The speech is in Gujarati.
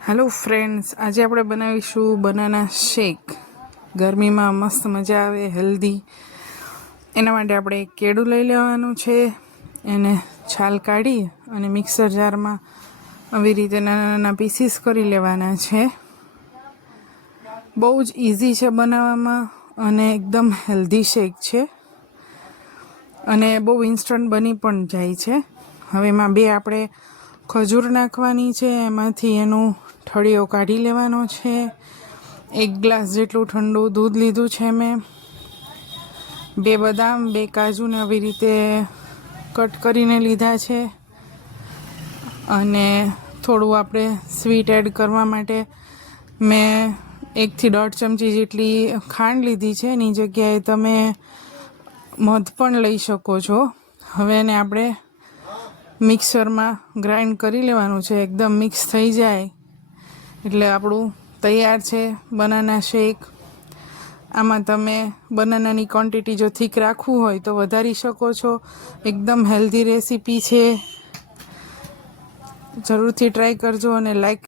હેલો ફ્રેન્ડ્સ, આજે આપણે બનાવીશું બનાના શેક. ગરમીમાં મસ્ત મજા આવે, હેલ્ધી. એના માટે આપણે એક કેળું લઈ લેવાનું છે. એને છાલ કાઢી અને મિક્સર જારમાં આવી રીતે નાના નાના પીસીસ કરી લેવાના છે. બહુ જ ઇઝી છે બનાવવામાં અને એકદમ હેલ્ધી શેક છે અને બહુ ઇન્સ્ટન્ટ બની પણ જાય છે. હવે એમાં બે આપણે ખજૂર નાખવાની છે. એમાંથી એનું ઠળિયો કાઢી લેવાનો છે. 1 ગ્લાસ જેટલું ઠંડુ દૂધ લીધું છે મેં. 2 બદામ, 2 કાજુને આવી રીતે કટ કરીને લીધા છે. અને થોડું આપણે સ્વીટ એડ કરવા માટે મેં 1 થી 1.5 ચમચી જેટલી ખાંડ લીધી છે. એની જગ્યાએ તમે મધ પણ લઈ શકો છો. હવે એને આપણે મિક્સરમાં ગ્રાઇન્ડ કરી લેવાનું છે. એકદમ મિક્સ થઈ જાય એટલે આપણું તૈયાર છે બનાના શેક. આમાં તમે બનાનાની ક્વોન્ટિટી જો થીક રાખવું હોય તો વધારી શકો છો. એકદમ હેલ્ધી રેસીપી છે, જરૂરથી ટ્રાય કરજો અને લાઈક